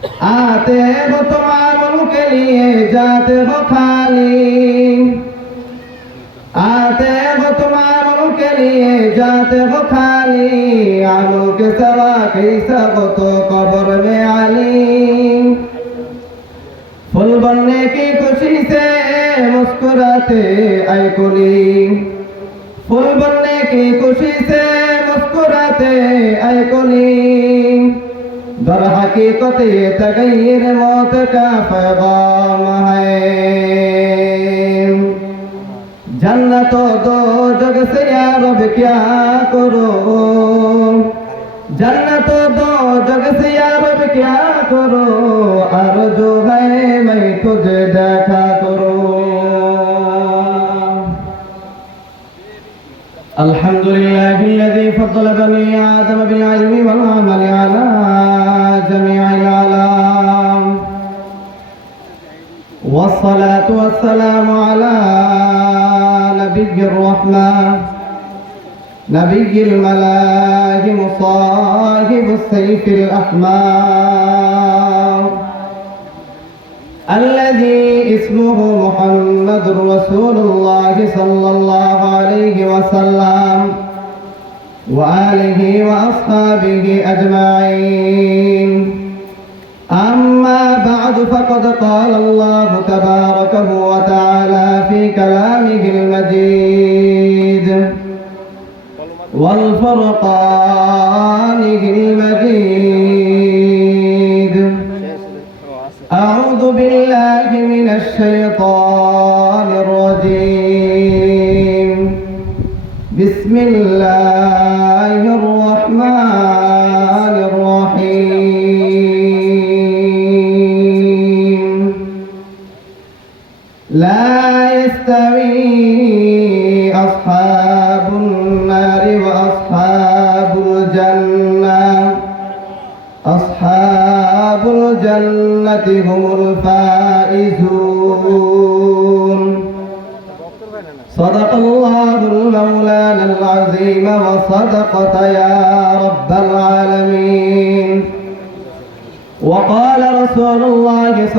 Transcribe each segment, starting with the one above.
आते हो तुम आमल के लिए जाते हो खाली आते हो तुम आमल के लिए जाते हो खाली आमल के सवा कैसा हो तो कब्र में आली फूल बनने की खुशी से मुस्कुराते आई कुली फूल बनने की खुशी से मुस्कुराते आई कुली در حقیقت تغیر موت کا پیغام ہے جنت و دو جگ سے یا رب کیا کرو جنت و دو جگ سے یا رب کیا کرو ارجو ہے میں تجھ دیکھا کرو الحمد لله الذي فضل بني والسلام على نبي الرحمة نبي الملاهم صاحب السيف الأحمر الذي اسمه محمد رسول الله صلى الله عليه وسلم وآله وأصحابه أجمعين أما بعد فقد قال الله تبارك وتعالى في كلامه المجيد. والفرقانه المجيد. أعوذ بالله من الشيطان الرجيم. بسم الله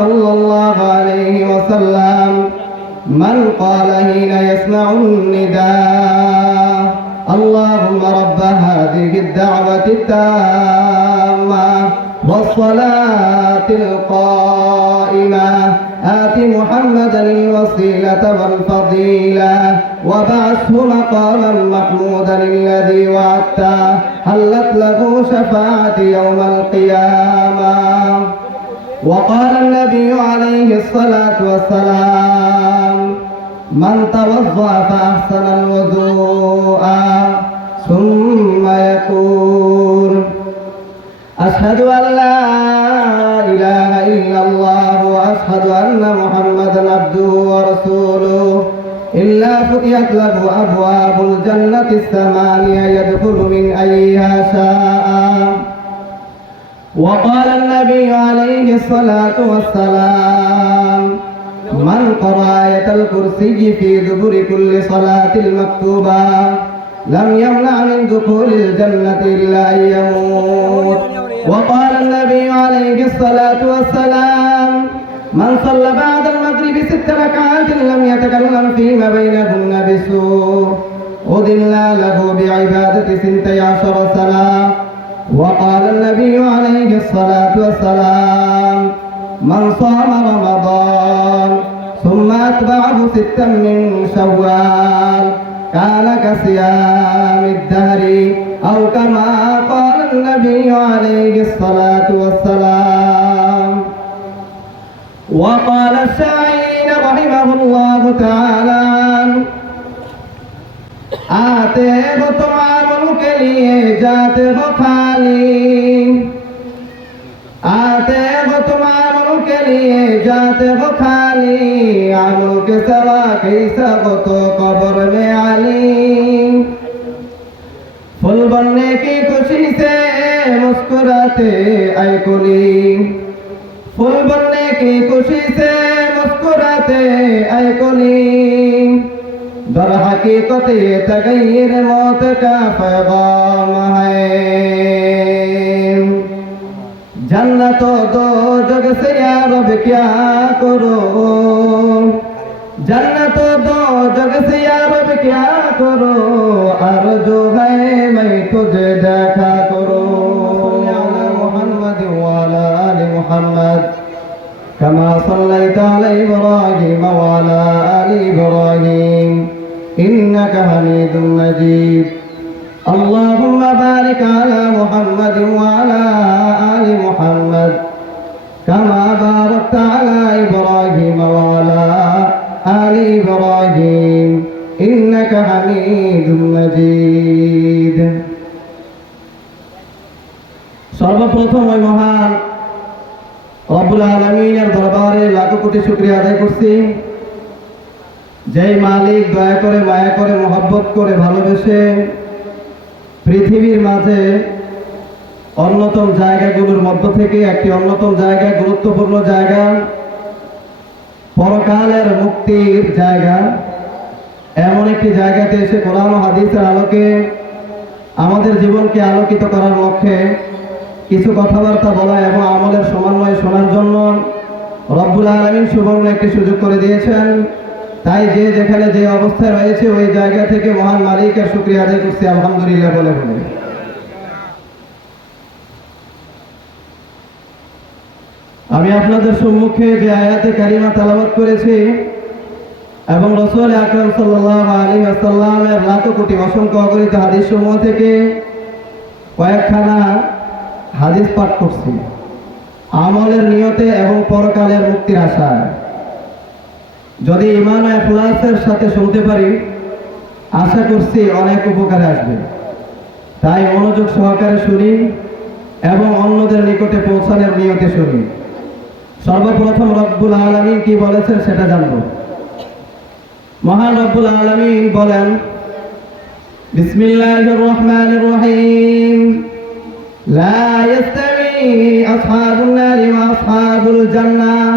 صلى الله عليه وسلم من قال حين يسمع النداء اللهم رب هذه الدعوة التامة والصلاة القائمة آت محمدا الوسيلة والفضيلة وبعثه مقاما محمودا الذي وعدته حلت له شفاعة يوم القيامة. وقال النبي عليه الصلاة والسلام من توضأ فأحسن الوضوء ثم يقول أشهد أن لا إله إلا الله وأشهد أن محمدا عبده ورسوله إلا فتحت له أبواب الجنة الثمانية يدخل من أيها شاء وقال النبي عليه الصلاة والسلام من قرأ آية الكرسي في دبر كل صلاة المكتوبة لم يمنع من دخول الجنة إلا أن يموت وقال النبي عليه الصلاة والسلام من صلى بعد المغرب ست ركعات لم يتكلم فيما بينهن بسوء أذن له بعبادة سنتي عشر سنة وقال النبي عليه الصلاة والسلام من صام رمضان ثم أتبعه ستا من شوال كان كصيام الدهر أو كما قال النبي عليه الصلاة والسلام وقال الشاعر رحمه الله تعالى آتے ہو تم عمل کے لیے جاتے ہو کھا खाली आते हो तुम आमल के लिए जाते हो खाली आमल के सवा कैसा हो तो कब्र में आली फूल बनने की खुशी से मुस्कुराते आई कुली फूल बनने की खुशी से मुस्कुराते आई در حقیقت تغیر موت کا پیغام ہے جنت و دو جگ سے یا رب کیا کرو جنت و دو جگ سے یا رب کیا کرو ارجو ہے میں تجھے دیکھا کرو محمد وعلى آل محمد كما صليت على إبراهيم وعلى آل إبراهيم إنك حميد مجيد اللهم بارك على محمد وعلى آل محمد كما باركت على إبراهيم وعلى آل إبراهيم إنك حميد مجيد সর্বপ্রথম ওই মহান রব্বুল আলমিনের দরবারে লাখো কোটি শুক্রিয়া আদায় করছি যেই মালিক দয়া করে মায়া করে মহব্বত করে ভালোবেসে পৃথিবীর মাঝে অন্যতম জায়গাগুলোর মধ্য থেকে একটি অন্যতম জায়গা, গুরুত্বপূর্ণ জায়গা, পরকালের মুক্তির জায়গা, এমন একটি জায়গাতে এসে কোরআন হাদিসের আলোকে আমাদের জীবনকে আলোকিত করার লক্ষ্যে কিছু কথাবার্তা বলা এবং আমলের সমন্বয় শোনার জন্য রব্বুল আলমিন সুবর্ণ একটি সুযোগ করে দিয়েছেন। তাই যে যেখানে যে অবস্থায় রয়েছে, ওই জায়গা থেকে মহান মালিকের শুক্রিয়া আদায় করছি, আলহামদুলিল্লাহ বলে বলে। আমি আপনাদের সম্মুখে যে আয়াতে কারিমা তালাবাত করেছি, এবং রসুল আকরম সাল্লাহ আলী আসাল্লামের লাখো কোটি অসংখ্য অগণিত হাদিস সমূহ থেকে কয়েকখানা হাদিস পাঠ করছি। আমলের নিয়তে এবং পরকালের মুক্তির আশায়। যদি ইমান এখলাসের সাথে শুনতে পারি, আশা করছি অনেক উপকারে আসবে। তাই মনোযোগ সহকারে শুনি এবং অন্যদের নিকটে পৌঁছানোর নিয়তে শুনি। সর্বপ্রথম রব্বুল আলমিন কি বলেছেন সেটা জানব। মহান রব্বুল আলমিন বলেন বিসমিল্লাহ রহমান রহিম। লা ইয়াস্তামি আসহাবুন নারি ওয়া আসহাবুল জান্নাহ।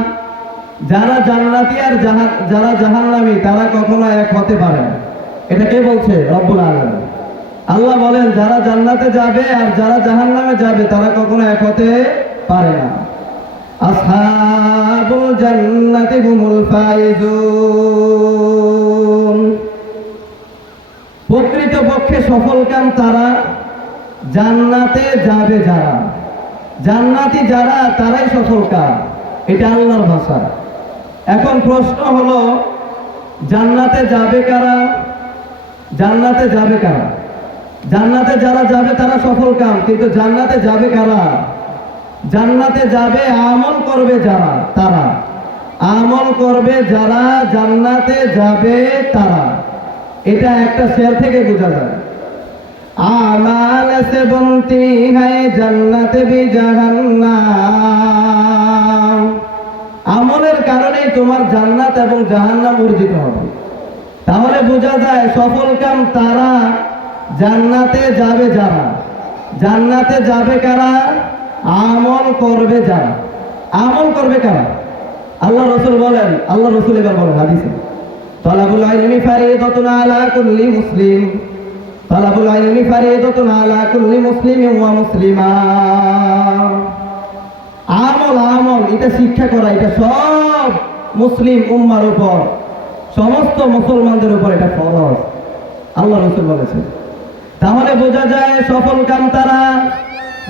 যারা জান্নাতি আর যারা জাহান্নামী, তারা কখনো এক হতে পারে না। এটা কে বলছে? রব্বুল আলম আল্লাহ বলেন, যারা জান্নাতে যাবে আর যারা জাহান্নামে যাবে, তারা কখনো এক হতে পারে না। আসহাবুল জান্নাতি হুমুল ফাইজুন। প্রকৃতপক্ষে সফলকাম তারা জান্নাতে যাবে যারা। জান্নাতি যারা, তারাই সফলকাম এটা আল্লাহর ভাষা। এখন প্রশ্ন হলো, জান্নাতে যাবে কারা? জান্নাতে যাবে কারা? জান্নাতে যারা যাবে তারা সফল কাম কিন্তু জান্নাতে যাবে কারা? জান্নাতে যাবে, আমল করবে যারা, তারা। আমল করবে যারা, জান্নাতে যাবে তারা। এটা একটা শেয়ার থেকে বোঝা যায়। আমাল সে বন্তি হ্যায় জান্নাতে বি জাহান্নাম। তোমার জান্নাত এবং জাহান্নাম অর্জিত হবে। তাহলে বোঝা যায় সফল কাম তারা জান্নাতে যাবে যারা। জান্নাতে যাবে কারা? আমল করবে যারা। আমল করবে কারা? আল্লাহ রসুল বলেন, আল্লাহ রসুল এবার বলেন হাদিসে, তলাবুল ইলমি ফারিদাতুন আলা কুল্লি মুসলিম, তলাবুল ইলমি ফারিদাতুন আলা কুল্লি মুসলিমিন ওয়া মুসলিমা। আমল আমল, এটা শিক্ষা করা, এটা সব মুসলিম উম্মার উপর, সমস্ত মুসলমানদের উপর এটা ফরজ। আল্লাহ রসুল বলেছেন, তাহলে বোঝা যায় সফল কাম তারা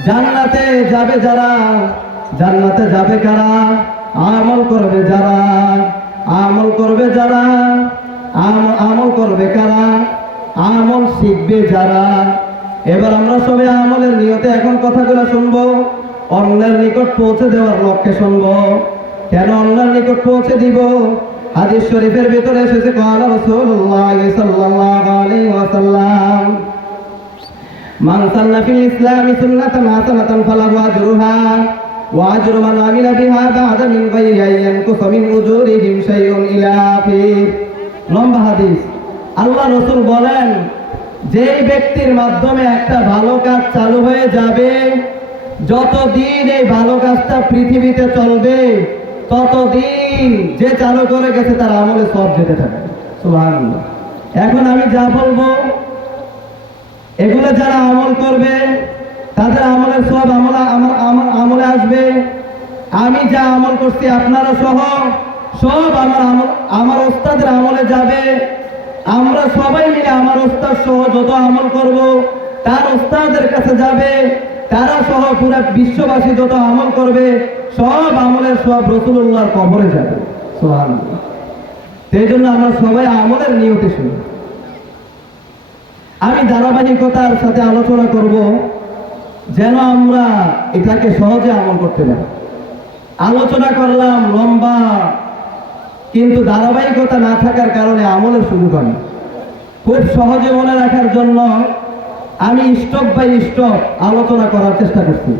জান্নাতে যাবে যারা, জান্নাতে যাবে কারা? আমল করবে যারা, আমল করবে যারা আম- আমল করবে কারা? আমল শিখবে যারা। এবার আমরা সবাই আমলের নিয়তে এখন কথাগুলো শুনব, অন্যের নিকট পৌঁছে দেওয়ার লক্ষ্যে শুনব। কেন অন্যের নিকট পৌঁছে দিব? হাদিস শরীফের ভিতরে এসেছে, কালা রাসূলুল্লাহ সাল্লাল্লাহু আলাইহি ওয়াসাল্লাম, মান সান্না ফিল ইসলামি সুন্নাতান হাসানাতান ফালাহু আজরুহা, ওয়া আজরু মান আমিলা বিহা বা'দা মিন গায়রি মিন উজুরিহিম শাইউন ইলা আখির। লম্বা হাদিস। আল্লাহ রসুল বলেন, যেই ব্যক্তির মাধ্যমে একটা ভালো কাজ চালু হয়ে যাবে, যতদিন এই ভালো কাজটা পৃথিবীতে চলবে ততদিন যে চালু করে গেছে, তার আমলে সব যেতে থাকে। এখন আমি যা বলব, এগুলো যারা আমল করবে, তাদের আমলের সব আমল আমার আমলে আসবে। আমি যা আমল করছি আপনারা সহ, সব আমার আমল আমার ওস্তাদের আমলে যাবে। আমরা সবাই মিলে আমার ওস্তাদ সহ যত আমল করব, তার ওস্তাদের কাছে যাবে। তারা সহ পুরো বিশ্ববাসী যত আমল করবে, সব আমলের সব রসুল্লাহর কবরে যাবে সুবহানাল্লাহ। সেই জন্য আমরা সবাই আমলের নিয়তে শুনি আমি ধারাবাহিকতার সাথে আলোচনা করব, যেন আমরা এটাকে সহজে আমল করতে পারি আলোচনা করলাম লম্বা, কিন্তু ধারাবাহিকতা না থাকার কারণে আমলের শুরু না। খুব সহজে মনে রাখার জন্য আমি স্টপ বাই স্টপ আলোচনা করার চেষ্টা করছি।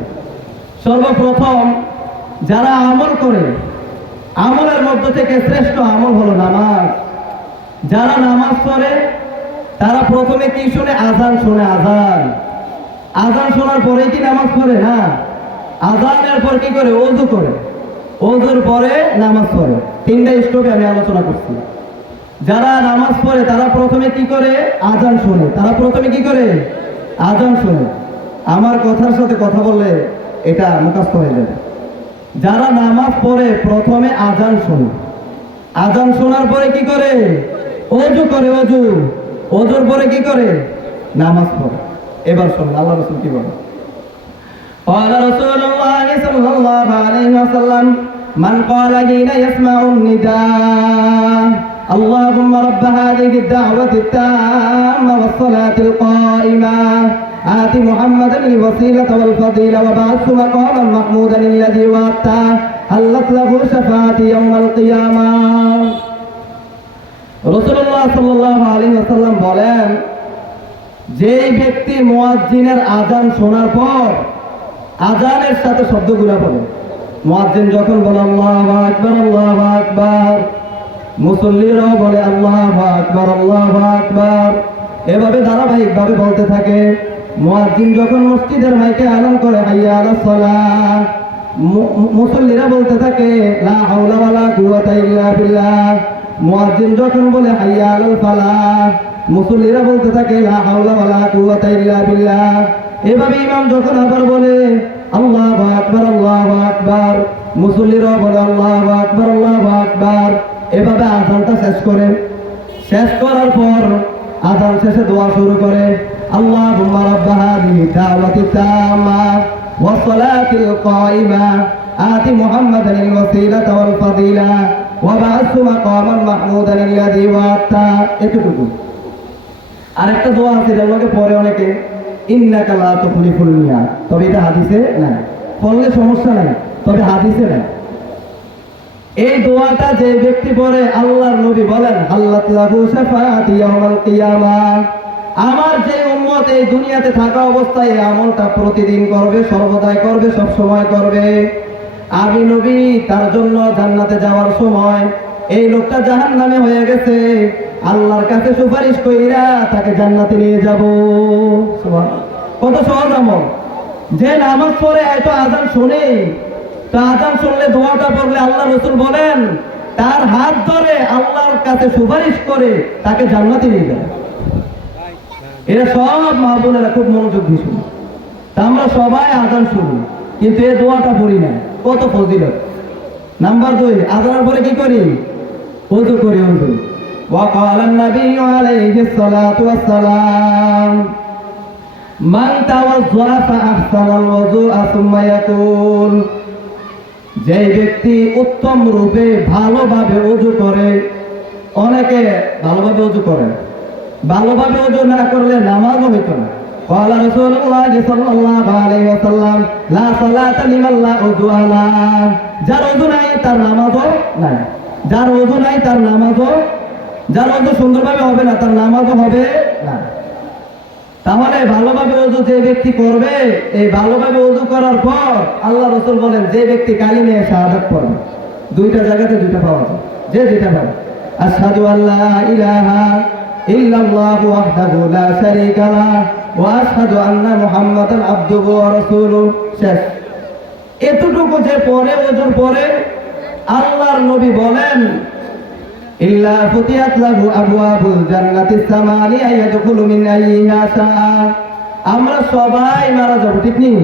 সর্বপ্রথম, যারা আমল করে, আমলের মধ্য থেকে শ্রেষ্ঠ আমল হলো নামাজ। যারা নামাজ পড়ে, তারা প্রথমে কি শুনে? আজান শুনে আজান আজান শোনার পরেই কি নামাজ পড়ে? না। আজানের পর কি করে? ওযু করে। ওযুর পরে নামাজ পড়ে। তিনটা স্টোভে আমি আলোচনা করছি। যারা নামাজ পড়ে, তারা প্রথমে কি করে? আজান শোনে। তারা প্রথমে কি করে? আজান শোনে আমার কথার সাথে কথা বললে এটা মুখস্থ হয়ে যাবে যারা নামাজ পড়ে প্রথমে আজান শোনে আজান শোনার পরে কি করে অজু করে অজু অজুর পরে কি করে নামাজ পড়ে এবার শোন আল্লাহ রসুল কি বলে قال رسول الله صلى الله عليه وسلم من قال حين يسمع النداء اللهم رب هذه الدعوة التامة والصلاة القائمة آت محمدا الوسيلة والفضيلة وبعث مقاما محمودا الذي وعدته حلت له شفاعتي يوم القيامة রসুল্লাহ সাল্লাহ আলী আসাল্লাম বলেন যেই ব্যক্তি মুয়াজ্জিনের আজান শোনার পর আজানের সাথে শব্দগুলা বলে মুয়াজ্জিন যখন বলে আল্লাহ আকবার আল্লাহ আকবার মুসল্লিরাও বলে, আল্লাহ আকবার আল্লাহ আকবার। এভাবে ধারাবাহিকভাবে বলতে থাকে, মুয়াজ্জিন যখন মসজিদের মাইকে আলম করে, হাইয়া আলা সালাহ। মুসল্লিরা বলতে থাকে, লা হাওলা ওয়ালা কুওয়াতা ইল্লা বিল্লাহ। মুয়াজ্জিন যখন বলে, হাইয়া আলাল ফালাহ, মুসল্লিরা বলতে থাকে, লা হাওলা ওয়ালা কুওয়াতা ইল্লা বিল্লাহ। এভাবে ইমাম যখন আবার বলে, আল্লাহু আকবার আল্লাহু আকবার মুসল্লিরা বলে, আল্লাহু আকবার আল্লাহু আকবার। এভাবে আযানটা শেষ করে শেষ করার পর আযান শেষে দোয়া শুরু করে আল্লাহুম্মা রাব্বা হাদিহি দাওয়াতি তাম্মা ওয়াস সালাতিল কাইমা আতি মুহাম্মাদান আল ওয়াসিলাতা ওয়াল ফাদিলা। ওয়া বা'আথহু মাকামান মাহমুদান আল্লাযী ওয়া'তা এতটুকু আরেকটা দোয়া আছে যেগুলোকে পরে অনেকে। ইন্নাকা লা তুখলিফুল মিয়াদ। তবে এটা হাদিসে নাই। পড়লে সমস্যা নাই, তবে হাদিসে নাই। এই দোয়াটা যে ব্যক্তি পড়ে, আল্লাহর নবী বলেন আল্লাহ আমার যে উম্মত এই দুনিয়াতে থাকা অবস্থায় এই আমলটা প্রতিদিন করবে, সর্বদাই করবে সব সময় করবে। আমি নবী, তার জন্য জান্নাতে যাওয়ার সময় এই লোকটা জাহান্নামে হয়ে গেছে। আল্লাহর কাছে সুপারিশ কইরা তাকে জান্নাতে নিয়ে যাব। কত সহজ আমল। যে নামাজ পড়ে, এত আজান শুনে তো আজান শুনলে দোয়াটা পড়লে আল্লাহ রসুল বলেন তার হাত ধরে আল্লাহর কাছে সুপারিশ করে তাকে জান্নাতে নিয়ে যাবে এরা সব মা বোনেরা খুব মনোযোগ দিয়ে শুনে তা আমরা সবাই আজান শুনি কিন্তু এই দোয়াটা পড়ি না কত ফজিলত নাম্বার দুই আজানের পরে কি করি উজু করি উজু وقال النبي عليه الصلاة والسلام من توضأ فأحسن الوضوء ثم يقول যে ব্যক্তি উত্তম রূপে ভালোভাবে উজু করে অনেকে ভালোভাবে উজু করে ভালোভাবে উজু না করলে নামাজও হইতো না قال رسول الله صلى الله عليه وسلم لا صلاة لمن لا وضوء له যার উজু নাই তার নামাজও নাই যার উজু নাই তার নামাজও যার উজু সুন্দরভাবে হবে না তার নামাজও হবে না তাহলে ভালোভাবে ওযু যে ব্যক্তি করবে এই ভালোভাবে ওযু করার পর আল্লাহ রসুল বলেন, যে ব্যক্তি কালি নিয়ে শাহাদাত পড়বে দুইটা জায়গাতে দুইটা পাওয়া যায়। যে যেটা পাবে। আশহাদু আল্লাহ শেষ। এতটুকু যে পরে ওজুর পরে আল্লাহর নবী বলেন إلا فتحت له أبواب الجنة الثمانية يدخل من أيها شاء আমরা সবাই মারা যাবো ঠিক নেই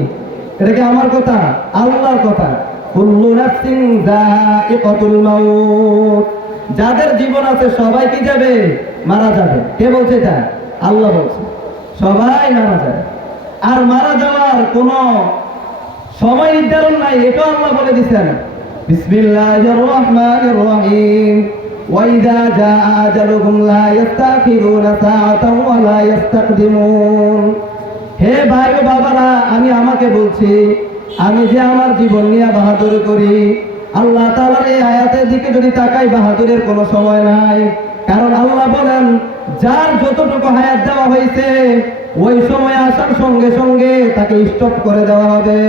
এটা কি আমার কথা আল্লাহর কথা কুল্লু নাফসিন যায়িকাতুল মাউত যাদের জীবন আছে সবাই কি যাবে মারা যাবে কে বলছে এটা আল্লাহ বলছে সবাই মারা যাবে আর মারা যাওয়ার কোনো সময় নির্ধারণ নাই এটা আল্লাহ বলে দিচ্ছেন বিসমিল্লাহির রহমানির রহিম জা আজালুহুম লা ইস্তাখিরুনা সাআতাও ওয়া লা ইস্তাকদিমুন হে ভাই ও বাবারা, আমি আমাকে বলছি, আমি যে আমার জীবন নিয়ে বাহাদুরি করি, আল্লাহ তাআলার এই আয়াতের দিকে যদি তাকাই, বাহাদুরের কোনো সময় নাই। কারণ আল্লাহ বলেন, যার যতটুকু হায়াত দেওয়া হয়েছে, ওই সময় আসার সঙ্গে সঙ্গে তাকে স্টপ করে দেওয়া হবে।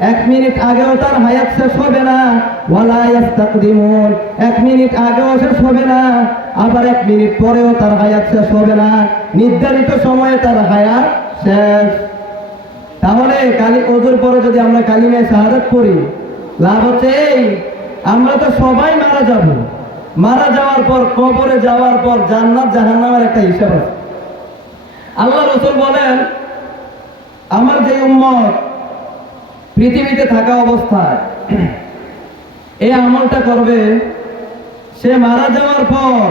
এক মিনিট আগেও তার হায়াত শেষ হবে না। ওয়ালা ইয়াস্তাকদিমুন। এক মিনিট আগেও শেষ হবে না। আবার এক মিনিট পরেও তার হায়াত শেষ হবে না। নির্ধারিত সময়ে তার হায়াত শেষ। তাহলে কালি ওজুর পরে যদি আমরা কালিমায় শাহাদাত করি লাভ হচ্ছে এই, আমরা তো সবাই মারা যাব। মারা যাওয়ার পর, কবরে যাওয়ার পর জান্নাত, জাহান্নামের একটা হিসাব আছে। আল্লাহ রসুল বলেন, আমার যে উম্মত পৃথিবীতে থাকা অবস্থায় এই আমলটা করবে, সে মারা যাওয়ার পর,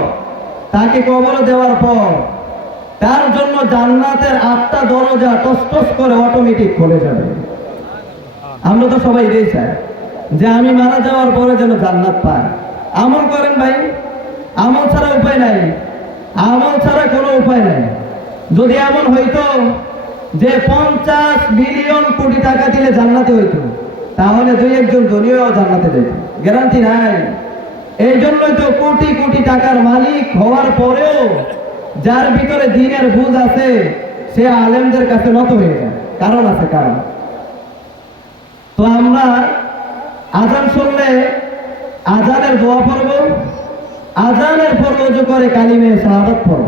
তাকে কবরে দেওয়ার পর, তার জন্য জান্নাতের আটটা দরজা টস টস করে অটোমেটিক খুলে যাবে। আমরা তো সবাই এটাই চাই যে আমি মারা যাওয়ার পরে যেন জান্নাত পাই। আমল করেন ভাই, আমল ছাড়া উপায় নাই, আমল ছাড়া কোনো উপায় নাই। যদি এমন হইতো যে পঞ্চাশ মিলিয়ন কোটি টাকা দিলে জান্নাতে হইতো, তাহলে দুই একজন ধনীও জান্নাতে যেত গ্যারান্টি নাই। এই জন্যই তো কোটি কোটি টাকার মালিক হওয়ার পরেও যার ভিতরে দিনের বুঝ আছে, সে আলেমদের কাছে নত হয়ে যায়। কারণ আছে কারণ। তো আমরা আজান শুনলে আজানের দোয়া পড়ব, আজানের পর করে কালিমে শাহাদাত পড়ব।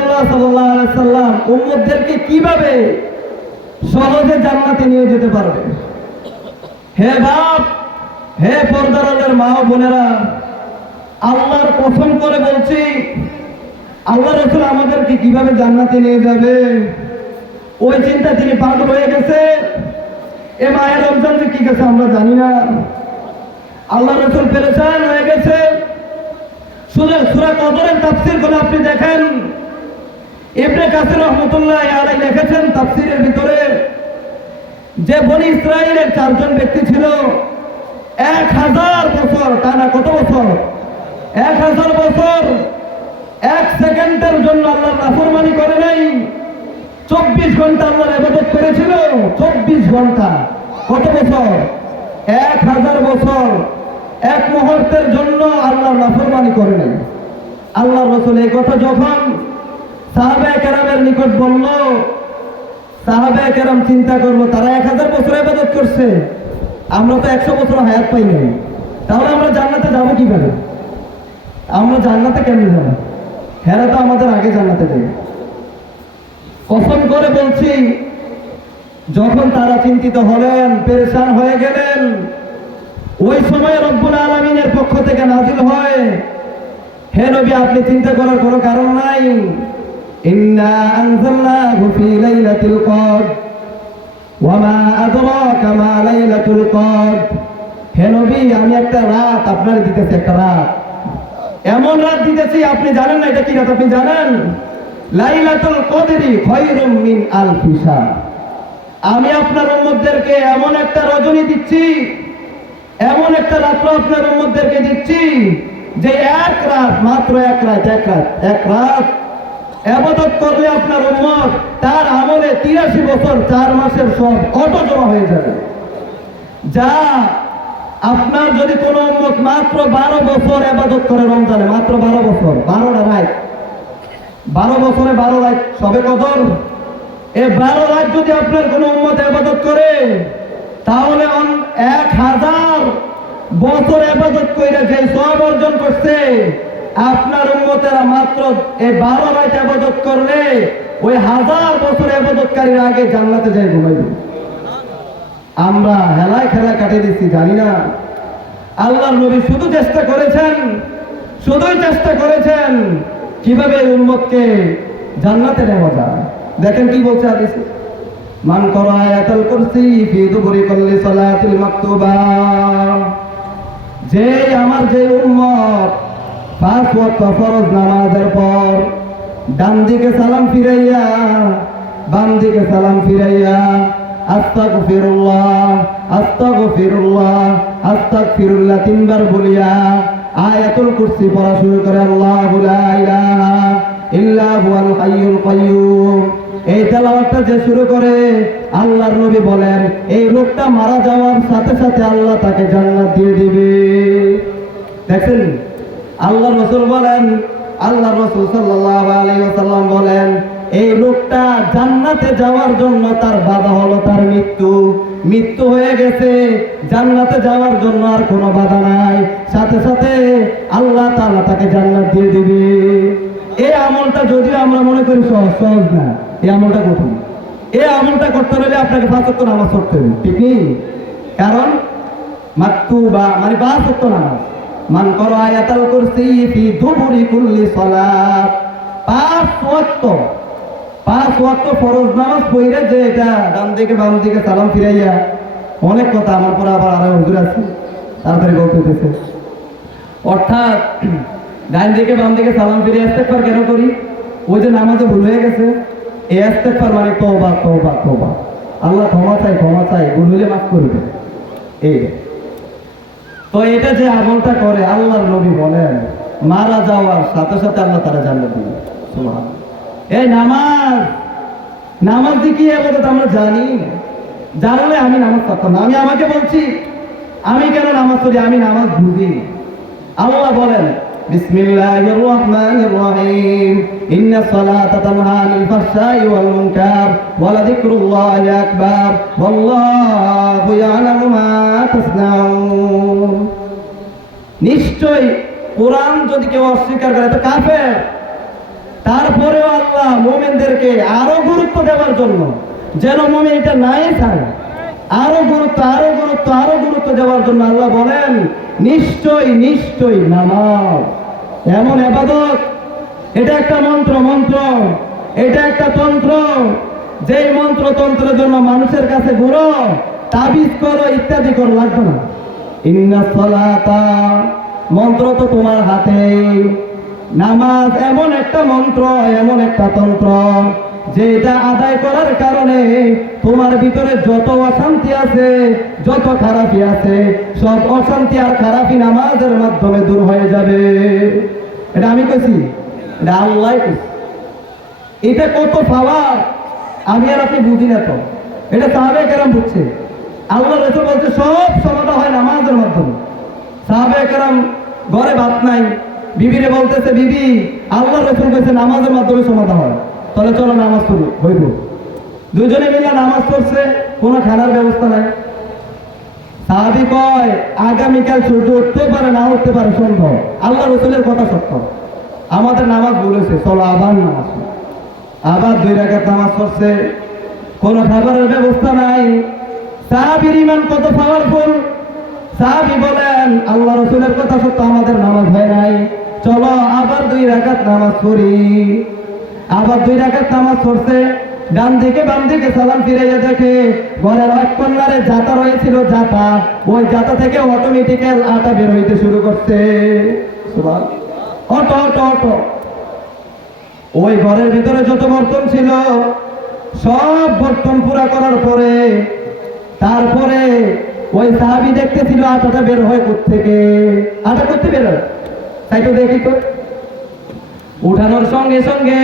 রসুল্লাহ সাল্লাহ সাল্লাম উম্মদদেরকে কীভাবে সহজে জান্নাতে নিয়ে যেতে পারবে? হে বাপ, হে পর্দারের মা বোনেরা, আল্লাহর কসম করে বলছি, আল্লাহ রসুল আমাদেরকে কীভাবে জান্নাতে নিয়ে যাবে? ওই চিন্তা তিনি পাগল হয়ে গেছে। এ মায়ের রমজান যে কি গেছে আমরা জানি না। আল্লাহ রসুল পেরেছান হয়ে গেছে। শুধু সুরা কদরের তাফসির করে আপনি দেখেন। ইবনে কাসির রহমতুল্লাহ আলাই লিখেছেন তাফসিরের ভিতরে যে বনি ইসরায়েলের চারজন ব্যক্তি ছিল, এক হাজার বছর টানা কত বছর? এক হাজার বছর, এক সেকেন্ডের জন্য আল্লাহ নাফরমানি করে নাই। চব্বিশ ঘণ্টা আল্লাহর আবাদত করেছিল। চব্বিশ ঘণ্টা। কত বছর? এক হাজার বছর। এক মুহূর্তের জন্য আল্লাহর নাফরমানি করে নাই। আল্লাহ রসুল এই কথা যখন সাহাবে কেরামের নিকট বলল সাহাবে কেরাম চিন্তা করব তারা এক হাজার বছর আবাদত করছে। আমরা তো একশো বছর হায়াত পাই নাই। তাহলে আমরা জান্নাতে যাব কীভাবে? আমরা জান্নাতে কেমনি যাব? হেরা তো আমাদের আগে জান্নাতে যাবে কসম করে বলছি, যখন তারা চিন্তিত হলেন, পেরেশান হয়ে গেলেন, ওই সময় রব্বুল আলমিনের পক্ষ থেকে নাজিল হয়, হে নবী, আপনি চিন্তা করার কোনো কারণ নাই। ইন্না আনজালনাহু ফি লাইলাতিল কদর ওয়ামা আদরাকা মা লাইলাতুল কদর হে নবী, আমি একটা রাত আপনার দিতেছি, একটা রাত। এমন রাত দিতেছি, আপনি জানেন না এটা কি রাত, আপনি জানেন? লাইলাতুল কদরি খয়রুম মিন আলফি শাহ আমি আপনার উম্মতদেরকে এমন একটা রজনী দিচ্ছি, এমন একটা রাত্র আপনার উম্মতদেরকে দিচ্ছি, যে এক রাত, মাত্র এক রাত এক রাত এক রাত আবাদত করলে আপনার উম্মত তার আমলে তিরাশি বছর চার মাসের সব অটো জমা হয়ে যাবে। যা আপনার যদি কোনো উম্মত মাত্র বারো বছর আবাদত করে রমজানে, মাত্র বারো বছর বারোটা রাত বারো বছরে বারো রাত সবে কদর? এ বারো রাত যদি আপনার কোনো উম্মত আবাদত করে, তাহলে এক হাজার বছর আবাদত করে যে সব অর্জন করছে আপনার উম্মতেরা মাত্র এই বারো রাত আবাদত করলে ওই হাজার বছর আবাদতকারীর আগে জান্নাতে যাই ঘুমাইবে আমরা হেলায় খেলা কাটিয়ে দিচ্ছি, জানি না। আল্লাহর নবী শুধু চেষ্টা করেছেন, শুধুই চেষ্টা করেছেন কীভাবে এই উম্মতকে জান্নাতে নেওয়া যায়। দেখেন কি বলছে হাদিসে। মান করা আয়াতুল কুরসি ফি দুবুরি কুল্লি সালাতিল মাকতুবা। যে আমার যে উম্মত পাঁচ ওয়াক্ত নামাজের পর ডান দিকে সালাম ফিরাইয়া, বাম দিকে সালাম ফিরাইয়া, আস্তাগফিরুল্লাহ আস্তাগফিরুল্লাহ আস্তাগফিরুল্লাহ তিনবার বলিয়া আয়াতুল কুরসি পড়া শুরু করে, আল্লাহু লা ইলাহা ইল্লা হুয়াল হাইয়ুল কাইয়্যুম এই তেলাওয়াতটা যে শুরু করে, আল্লাহর নবী বলেন, এই লোকটা মারা যাওয়ার সাথে সাথে আল্লাহ তাকে জান্নাত দিয়ে দিবে। দেখছেন? আল্লাহ রসুল বলেন, আল্লাহ রসুল সাল্লাল্লাহু আলাইহি ওয়াসাল্লাম বলেন, এই লোকটা জান্নাতে যাওয়ার জন্য তার বাধা হলো তার মৃত্যু। মৃত্যু হয়ে গেছে, জান্নাতে যাওয়ার জন্য আর কোনো বাধা নাই। সাথে সাথে আল্লাহ তালা তাকে জান্নাত দিয়ে দিবে। এই আমলটা যদিও আমরা মনে করি সহজ সহজ না, এই আমলটা কঠিন। এই আমলটা করতে হলে আপনাকে পাঁচ ওয়াক্ত নামাজ পড়তে হবে, ঠিক কারণ মাকতুবা মানে পাঁচ নামাজ। মান করো আয়াতাল কুরসি ফি দুবুরি কুল্লি সালাত। পাঁচ ওয়াক্ত পাঁচ ওয়াক্ত ফরজ নামাজ পড়ে যে এটা ডান দিকে বাম দিকে সালাম ফিরাইয়া অনেক কথা আমার পরে আবার আরও হুজুর আছে, তাড়াতাড়ি বলতেছে অর্থাৎ ডান দিকে বাম দিকে সালাম ফিরে ইস্তেগফার কেন করি? ওই যে নামাজে ভুল হয়ে গেছে, এই ইস্তেগফার মানে তওবা তওবা তওবা। আল্লাহ ক্ষমা চাই ক্ষমা চাই ভুল হলে মাফ করবে। এই তো এটা যে আমলটা করে আল্লাহর নবী বলেন, মারা যাওয়ার সাথে সাথে আল্লাহ তারা জান্নাত দিবে এই নামাজ নামাজ কি আবাদত আমরা জানি? জানলে আমি নামাজ পড়তাম না। আমি আমাকে বলছি, আমি কেন নামাজ পড়ি, আমি নামাজ বুঝি আল্লাহ বলেন, বিসমিল্লাহির রহমানির রহিম। ইন্নাস সালাতা তানহা আনিল ফাহশাই ওয়াল মুনকার ওয়া লাযিকরুল্লাহি আকবার। ওয়াল্লাহু ইয়ালামু মা তাসনাউন। নিশ্চয় কোরআন যদি কেউ অস্বীকার করে, তো কাফের। তারপরেও আল্লাহ মোমেনদেরকে আরও গুরুত্ব দেওয়ার জন্য, যেন মোমেন এটা নাই চায় আরও গুরুত্ব আরও গুরুত্ব আরও গুরুত্ব দেওয়ার জন্য আল্লাহ বলেন নিশ্চয় নিশ্চয় নামাজ। এমন এবাদত এটা একটা মন্ত্র মন্ত্র। এটা একটা তন্ত্র। যেই মন্ত্র তন্ত্রের জন্য মানুষের কাছে ঘুরো তাবিজ করো, ইত্যাদি করো, লাগবে না। মন্ত্র তো তোমার হাতে। নামাজ এমন একটা মন্ত্র, এমন একটা তন্ত্র, যেটা আদায় করার কারণে তোমার ভিতরে যত অশান্তি আছে, যত খারাপি আছে, সব অশান্তি আর খারাপি নামাজের মাধ্যমে দূর হয়ে যাবে। এটা আমি কইছি, এটা আল্লাহ এটা কত পাওয়ার, আমি আর আপনি বুঝি না তো। এটা সাহাবে কেরম বুঝছে। আল্লাহ রসুল বলছে, সব সমাধা হয় নামাজের মাধ্যমে। সাহাবে কেরাম ঘরে ভাত নাই। বিবিরে বলতেছে, বিবি, আল্লাহ রসুল বলছে নামাজের মাধ্যমে সমাধা হয়। তাহলে চলো নামাজ পড়ি, হইব। দুজনে মিলে নামাজ পড়ছে, কোনো খানার ব্যবস্থা নাই। সাহাবি কয়, আগামীকাল সূর্য উঠতে পারে, না উঠতে পারে, সম্ভব। আল্লাহ রসুলের কথা সত্য। আমাদের নামাজ বলেছে, চলো আবার নামাজ আবার দুই রাকাত নামাজ পড়ছে, কোনো খাবারের ব্যবস্থা নাই। সাহাবির ইমান কত পাওয়ারফুল সাহাবি বলেন, আল্লাহ রসুলের কথা সত্য, আমাদের নামাজ হয় নাই। চলো আবার দুই রাকাত নামাজ পড়ি। আবার দুই রাকাত নামাজ পড়ছে। ডান দিকে, বাম দিকে সালাম ফিরাইয়া দেখে, ঘরের এক কন্যারে জাতা রয়েছিল জাতা ওই জাতা থেকে অটোমেটিক্যাল আটা বের হইতে শুরু করছে। Auto auto auto. ওই ঘরের ভিতরে যত বর্তন ছিল, সব বর্তন পুরা করার পরে তারপরে ওই সাহাবি দেখতেছিল আটাটা বের হয় থেকে আটা করতে বের হয়? তাই তো দেখি তো। উঠানোর সঙ্গে সঙ্গে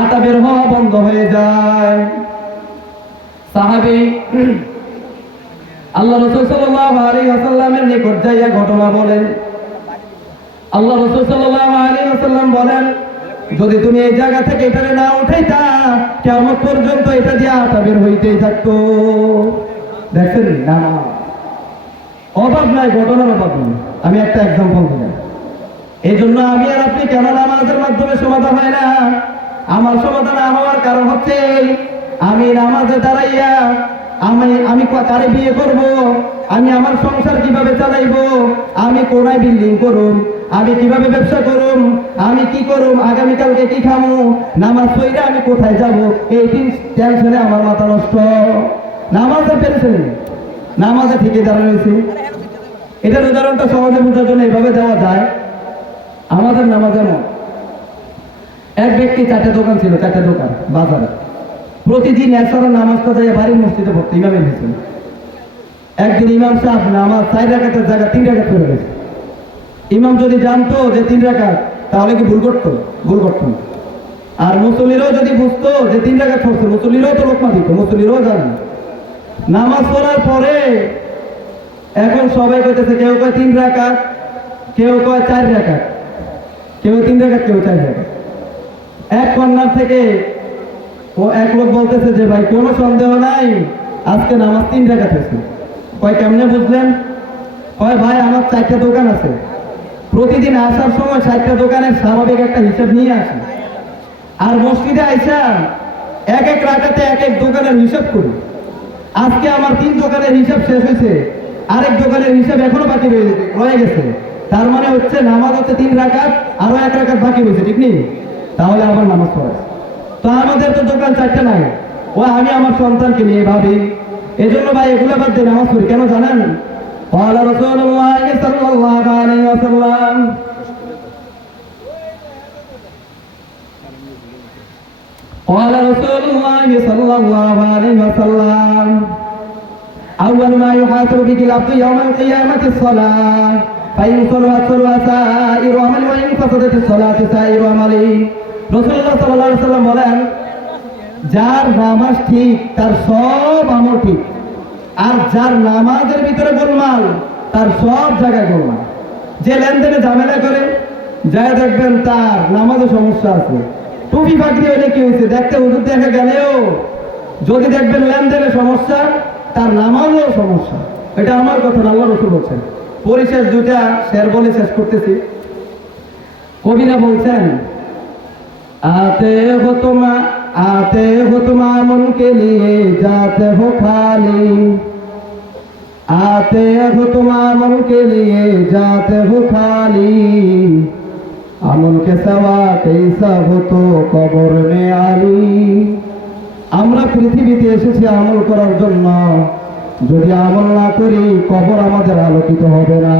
আটা বের হওয়া বন্ধ হয়ে যায়। সাহাবি আল্লাহ রসুল সাল্লাল্লাহু আলাইহি ওয়াসাল্লামের নিকট যাইয়া ঘটনা বলেন। আল্লাহ রসুল সাল্লাল্লাহু আলাইহি ওয়াসাল্লাম বলেন যদি তুমি এই জায়গা থেকে এটারে না উঠাইতা কেমন পর্যন্ত এটা দিয়ে আটা বের হইতেই থাকতো। দেখছেন না অভাব নাই, ঘটনার অভাব নেই। আমি একটা এক্সাম্পল দিলাম। এই জন্য আমি আর আপনি কেন নামাজের মাধ্যমে সমাধান হয় না? আমার সমাধান না হওয়ার কারণ হচ্ছে, আমি নামাজে দাঁড়াইয়া, আমি আমি কারে বিয়ে করব? আমি আমার সংসার কীভাবে চালাইবো? আমি কোনায় বিল্ডিং করুম? আমি কীভাবে ব্যবসা করুম? আমি কি করুম? আগামীকালকে কি খামু? নামাজ পড়লে আমি কোথায় যাব? এই তিন টেনশনে আমার মাথা নষ্ট। নামাজে পেরেছেন নামাজে ঠিকই দাঁড়ানো হয়েছে এটার উদাহরণটা সহজে বোঝার জন্য এভাবে দেওয়া যায়। আমাদের নামাজ যেমন এক ব্যক্তি চারটে দোকান ছিল, চারটে দোকান, বাজারে। প্রতিদিন একসাথে নামাজটা যায় বাড়ির মসজিদে পড়তে ইমামে গেছেন একদিন ইমাম সাহেব নামাজ চার রাখাতের জায়গা তিন রাখাত করে গেছে। ইমাম যদি জানতো যে তিন রাখাত তাহলে কি ভুল করতো? ভুল করতো। আর মুসলিরাও যদি বুঝতো যে তিন রাখাত পড়ছে মুসলিরাও তো লোকমা দিত মুসলিরাও জানে। নামাজ পড়ার পরে এখন সবাই কইতেছে, কেউ কয় তিন রাখাত কেউ কয় চার রাখাত কেউ তিন রাখাত কেউ চার রাখাত এক কন্যার থেকে ও এক লোক বলতেছে যে, ভাই, কোনো সন্দেহ নাই, আজকে নামাজ তিন রাখাত হয়েছে। কয়, কেমনে বুঝলেন? কয়, ভাই, আমার চারটা দোকান আছে। প্রতিদিন আসার সময় চারটা দোকানের স্বাভাবিক একটা হিসাব নিয়ে আসি। আর মসজিদে আইসা এক এক রাখাতে এক এক দোকানের হিসাব করি। আজকে আমার তিন দোকানের হিসাব শেষ হয়েছে, আরেক দোকানের হিসাব এখনও বাকি রয়ে গেছে তার মানে হচ্ছে নামাজ হচ্ছে তিন রাকাত, আরও এক রাকাত বাকি রয়েছে, ঠিক নেই? তাহলে আমার নামাজ পড়ে তো আমাদের তো দোকান চারটে নাই। ও আমি আমার সন্তানকে নিয়ে ভাবি এই জন্য ভাই এগুলো বাদ দিয়ে নামাজ পড়ি, কেন জানেন? قال رسول الله صلى الله عليه وسلم قال رسول الله صلى الله عليه وسلم أول ما يحاسب به العبد يوم القيامة الصلاة فإن صلحت صلح سائر عمل وإن فسدت الصلاة سائر عملي رسول الله صلى الله عليه وسلم বলেন যার নামাজ ঠিক তার সব আমল ঠিক আর যার নামাজের ভিতরে গোলমাল, তার সব জায়গায় গোলমাল। যে লেনদেনে ঝামেলা করে যাই দেখবেন তার নামাজও সমস্যা আছে। টুপি পাখি হইলে কি হয়েছে দেখতে হুজুর দেখা গেলেও যদি দেখবেন লেনদেনে সমস্যা, তার নামাজও সমস্যা। এটা আমার কথা, আল্লাহ রসুল বলছেন। পরিশেষ দুইটা শের বলে শেষ করতেছি। কবিরা বলছেন, আতে তোমা आते हो तुम अमन के लिए जाते हो खाली आते हो तुम अमन के लिए जाते हो खाली अमन के सवा कैसा हो तो कबर में आली আমরা পৃথিবীতে এসেছি আমল করার জন্য যদি আমল না করি কবর আমাদের আলোকিত হবে না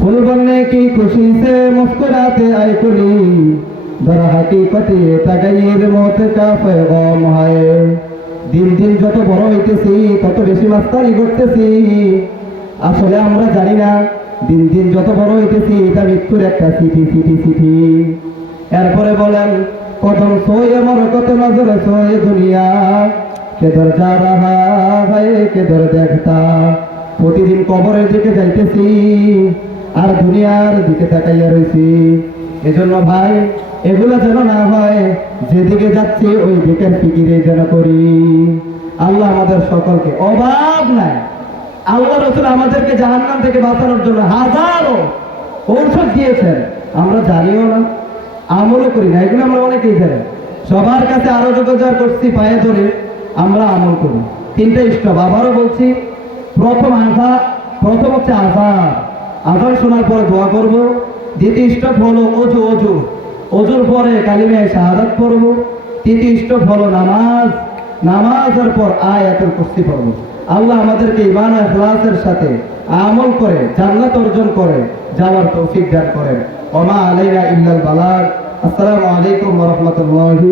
फूल बनने की खुशी से मुस्कुराते आए कुली ধর হাকিকতে তাগাইয়ের মত কাফে গম হয় দিন দিন যত বড় হইতেছি তত বেশি মাস্তারি করতেছি আসলে আমরা জানি না, দিন দিন যত বড় হইতেছি, এটা মৃত্যুর একটা সিটি সিটি সিটি এরপরে বলেন, কদম সোয় আমার কত নজর সোয় দুনিয়া। কেদর যা রাহা হয় কেদর দেখতা। প্রতিদিন কবরের দিকে যাইতেছি, আর দুনিয়ার দিকে তাকাইয়া রয়েছি এজন্য ভাই এগুলো যেন না হয়, যেদিকে যাচ্ছি, ওই দিকের ফিকিরে যেন করি। আল্লাহ আমাদের সকলকে অভাব নাই। আল্লাহ রসুল আমাদেরকে জাহান্নাম থেকে বাঁচানোর জন্য হাজারো ঔষধ দিয়েছেন। আমরা জানিও না, আমলও করি না। এগুলো আমরা অনেকেই জানি। সবার কাছে আরও যোগাযোগ করছি, পায়ে ধরে আমরা আমল করি। তিনটা স্টপ। আবারও বলছি, প্রথম আধা প্রথম হচ্ছে আধার আধার শোনার পরে দোয়া করব। দ্বিতীয় স্টপ হলো অজু অজু। অজুর পরে কালিমায় শাহাদাত পড়ব। তৃতীয় স্টপ হলো নামাজ, নামাজের পর আয়াতুল কুস্তি পড়ব। আল্লাহ আমাদেরকে ইমান ও সাথে আমল করে জান্নাত অর্জন করে যাওয়ার তৌফিক দান করেন। ওমা আলাইনা ইল্লাল বালার আসসালামু আলাইকুম ওয়া রাহমাতুল্লাহি